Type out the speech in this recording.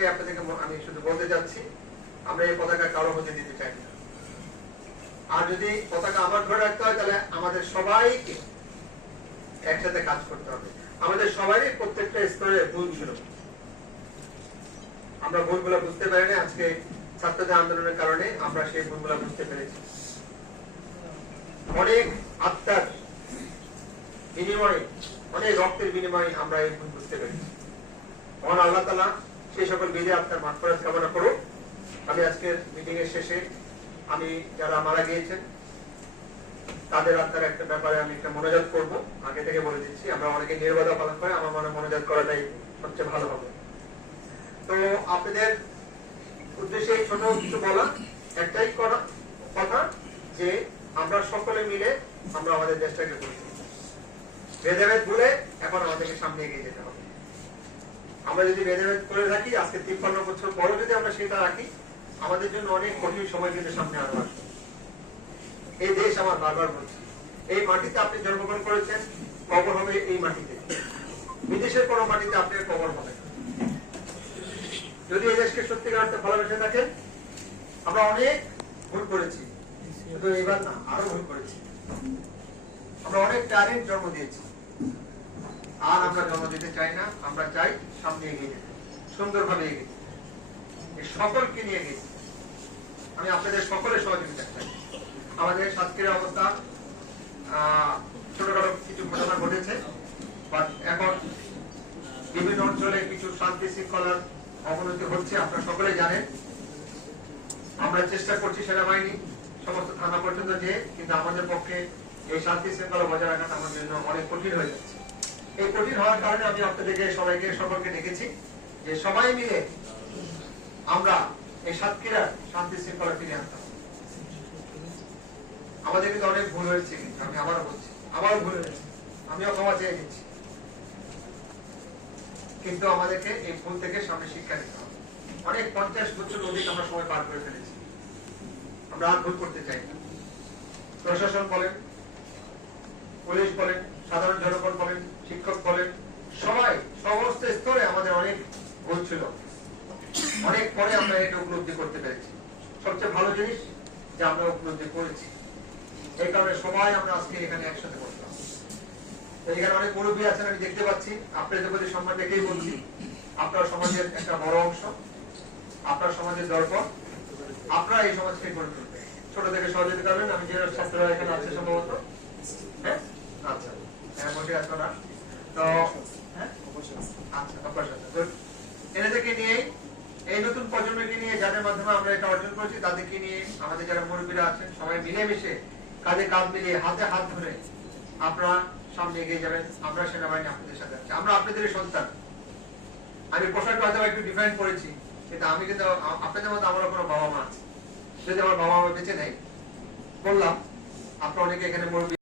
একটাই আপনাদেরকে আমি শুধু বলতে যাচ্ছি আমরা এই পতাকা কারও হতে দিতে চাই না। আর যদি পতাকা আমার ধরে রাখতে হয়, তাহলে আমাদের সবাইকে একসাথে কাজ করতে হবে। আমাদের সবারই প্রত্যেকটা স্তরে ভুল ছিল। আমরা ভুলগুলো বুঝতে পারিনি, আজকে ছাত্রদের আন্দোলনের কারণে আমরা সেই ভুলগুলো বুঝতে পেরেছি। অনেক আত্মার বিনিময়ে, অনেক রক্তের বিনিময়ে আমরা এই ভুল বুঝতে পেরেছি। মহান আল্লাহ তালা সেই সকল বিধে আত্মার মাফরাত কামনা করুক আমি আজকের মিটিং এর শেষে আমি যারা মারা গিয়েছেন, তাদের আত্মার একটা ব্যাপারে আমি একটা মনোজাত করব। আগে থেকে বলে দিচ্ছি, আমরা অনেকে নির্বাধা পালন করে, আমার মনে মনোজাত করাটাই সবচেয়ে ভালো হবে। তো আপনাদের উদ্দেশ্যে এই ছোট কিছু বলা একটাই করা কথা যে আমরা সকলে মিলে আমরা আমাদের দেশটাকে ভেদাভেদ ভুলে এখন আমাদেরকে সামনে এগিয়ে যেতে হবে। আমরা যদি ভেদাভেদ করে থাকি, আজকে তিপ্পান্ন বছর পরও যদি আমরা সেটা রাখি, আমাদের জন্য অনেক কঠিন সময় কিন্তু সামনে আরও আসবে। এই দেশ আমার বারবার বলছি, এই মাটিতে আপনি জন্মগ্রহণ করেছেন, কবর হবে এই মাটিতে। বিদেশের কোনো মাটিতে আপনার কবর হবে যদি এই দেশকে সত্যিকার অর্থে ভালোবেসে থাকেন, আমরা অনেক ভুল করেছি শুধু এবার না, আরও ভুল করেছি। আমরা অনেক ট্যালেন্ট জন্ম দিয়েছি। আর আমরা জন্ম দিতে চাই না, আমরা চাই সামনে এগিয়ে যেতে সুন্দরভাবে এগিয়ে যেতে। সকলকে নিয়ে যেতে। আমি আপনাদের সকলের সহযোগিতা চাই আমাদের সাতক্ষীরা অবস্থা ছোটখাটো কিছু ঘটনা ঘটেছে এখন বিভিন্ন অঞ্চলে কিছু শান্তি শৃঙ্খলার অবনতি হচ্ছে, আপনারা সকলে জানেন আমরা চেষ্টা করছি সেনাবাহিনী, সমস্ত থানা পর্যন্ত যে কিন্তু আমাদের পক্ষে এই শান্তি শৃঙ্খলা বজায় রাখাটা আমাদের জন্য অনেক কঠিন হয়ে যাচ্ছে এই কঠিন হওয়ার কারণে আমি আপনাদেরকে সবাইকে, সকলকে ডেকেছি যে সবাই মিলে আমরা এই সাতক্ষীরার শান্তি শৃঙ্খলা ফিরে আনতাম আমাদের কিন্তু অনেক ভুল হয়েছে আমি আবারও বলছি, আবারও ভুল হয়েছে। আমিও ক্ষমা চেয়ে নিচ্ছি কিন্তু আমাদেরকে এই ভুল থেকে সামনে শিক্ষা নিতে হবে। অনেক পঞ্চাশ বছর অধিক আমরা সময় পার করে ফেলেছি। আমরা আর ভুল করতে চাই না। প্রশাসন বলেন, পুলিশ বলেন, সাধারণ জনগণ বলেন শিক্ষক বলেন, সবাই সমস্ত স্তরে আমাদের অনেক ভুল ছিল। অনেক পরে আমরা এটা উপলব্ধি করতে পেরেছি। সবচেয়ে ভালো জিনিস যে আমরা উপলব্ধি করেছি। এই কারণে সবাই আমরা আজকে এখানে একসাথে এখানে অনেক মুরব্বী আছেন, আমি দেখতে পাচ্ছি। আপনাদের প্রতি সম্মান রেখেই বলছি। আপনার সমাজের একটা বড় অংশ। আপনার সমাজের দর্পণ। আপনারা এই সমাজকে গড়ে তুলবে ছোট থেকে সহযোগিতা করবেন। আমি যে ছাত্ররা এখানে আছে সম্ভবত। হ্যাঁ? আচ্ছা। হ্যাঁ না? হ্যাঁ? আচ্ছা নিয়ে, এই নতুন প্রজন্মকে নিয়ে যাদের মাধ্যমে আমরা এটা অর্জন করেছি, তাদেরকে নিয়ে আমাদের যারা মুরব্বীরা আছেন, সবাই মিলেমিশে কাঁধে কাঁধ মিলিয়ে, হাতে হাত ধরে আপনারা সামনে এগিয়ে যাবেন। আমরা সেনাবাহিনী আপনাদের সাথে আছি। আমরা আপনাদের সন্তান। আমি পোশাকটা হয়তো একটু ডিফাইন করেছি, কিন্তু আমি কিন্তু আপনাদের মতো আমারও কোনো বাবা মা আছে। যদি আমার বাবা মা বেঁচে নেই বললাম, আপনারা অনেকে এখানে মুরব্বী